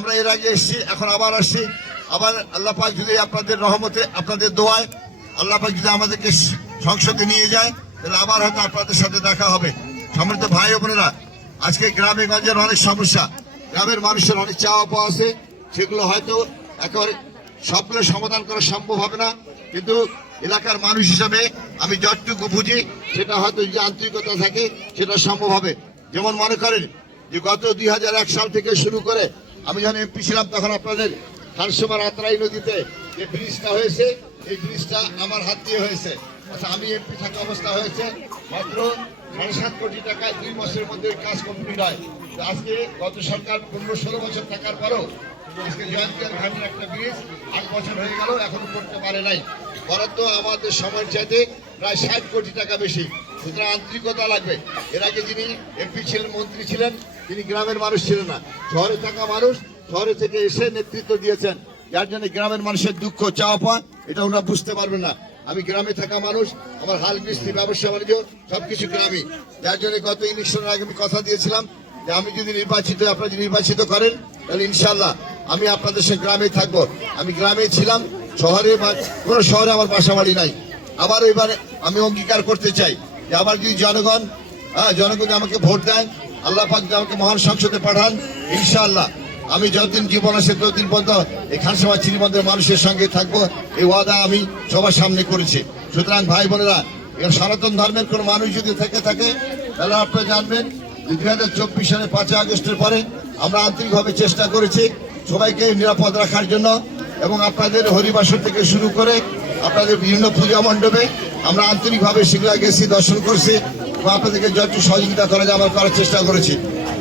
আমরা এর আগে এসেছি, এখন আবার আসছি। আবার আল্লাহ পাক যদি আপনাদের রহমতে, আপনাদের দোয়ায় আল্লাহ পাক যদি আমাদেরকে সংসদে নিয়ে যায়, তাহলে আবার হয়তো আপনাদের সাথে দেখা হবে। সমৃদ্ধ ভাই বোনেরা, আজকে গ্রামে গঞ্জের অনেক সমস্যা। গ্রামের মানুষের অনেক চাওয়া পাওয়া আছে। সেগুলো হয়তো একেবারে সবগুলো সমাধান করা সম্ভব হবে না। কিন্তু এলাকার মানুষ হিসাবে আমি যতটুকু বুঝি, সেটা হয়তো যে আন্তরিকতা থাকে, সেটা সম্ভব হবে। যেমন মনে করেন যে গত দুই হাজার এক সাল থেকে শুরু করে আমি যখন এমপি ছিলাম তখন আপনাদের খারসোমার আত্রাই নদীতে যে ব্রিজটা হয়েছে, এই ব্রিজটা আমার হাত দিয়ে হয়েছে। আচ্ছা আমি এমপি থাকা অবস্থা হয়েছে, মাত্র সাড়ে সাত কোটি টাকা দুই মাসের মধ্যে কাজ কমপ্লিট হয়। আজকে গত সরকার পনেরো ষোলো বছর থাকার পরও, আজকে জয়ন্তিয়ার ঘাটের একটা ব্রিজ আট বছর হয়ে গেল, এখনও করতে পারে নাই। বরাদ্দ আমাদের সময়ের চাইতে প্রায় ষাট কোটি টাকা বেশি। সুতরাং আন্তরিকতা লাগবে। এর আগে যিনি এমপি ছিলেন, মন্ত্রী ছিলেন, তিনি গ্রামের মানুষ ছিলেন না। শহরে থাকা মানুষ শহরে থেকে এসে নেতৃত্ব দিয়েছেন। যার জন্য গ্রামের মানুষের দুঃখ, চাওয়া এটা ওনারা বুঝতে পারবেন না। আমি গ্রামে থাকা মানুষ, আমার হাল বৃষ্টি ব্যবসা, বাণিজ্য, সবকিছু গ্রামে। যার জন্য গত ইলেকশনের আগে আমি কথা দিয়েছিলাম যে আমি যদি নির্বাচিত, আপনারা যদি নির্বাচিত করেন, তাহলে ইনশাল্লাহ আমি আপনাদের সঙ্গে গ্রামে থাকব। আমি গ্রামে ছিলাম শহরে বা কোনো শহরে আমার বাসা বাড়ি নাই। আবার এবারে আমি অঙ্গীকার করতে চাই যে আবার যদি জনগণ হ্যাঁ জনগণ আমাকে ভোট দেন আল্লাহ পাক আমাকে মহান সংসদে পাঠান, ইনশাআল্লাহ আমি যতদিন জীবন আছে ততদিন পর্যন্ত এই খানসভা চিরিবন্ধের মানুষের সঙ্গে থাকব। এই ওয়াদা আমি সবার সামনে করেছি। সুতরাং ভাই বোনেরা এর সনাতন ধর্মের কোন মানুষ যদি থেকে থাকে, তাহলে আপনারা জানবেন যে দুই হাজার চব্বিশ সালের পাঁচই আগস্টের পরে আমরা আন্তরিকভাবে চেষ্টা করেছি সবাইকে নিরাপদ রাখার জন্য। এবং আপনাদের হরিবাসর থেকে শুরু করে আপনাদের বিভিন্ন পূজা মণ্ডপে আমরা আন্তরিকভাবে সেগুলা গেছি, দর্শন করছি এবং আপনাদেরকে যত সহযোগিতা করা যায়, আমরা করার চেষ্টা করেছি।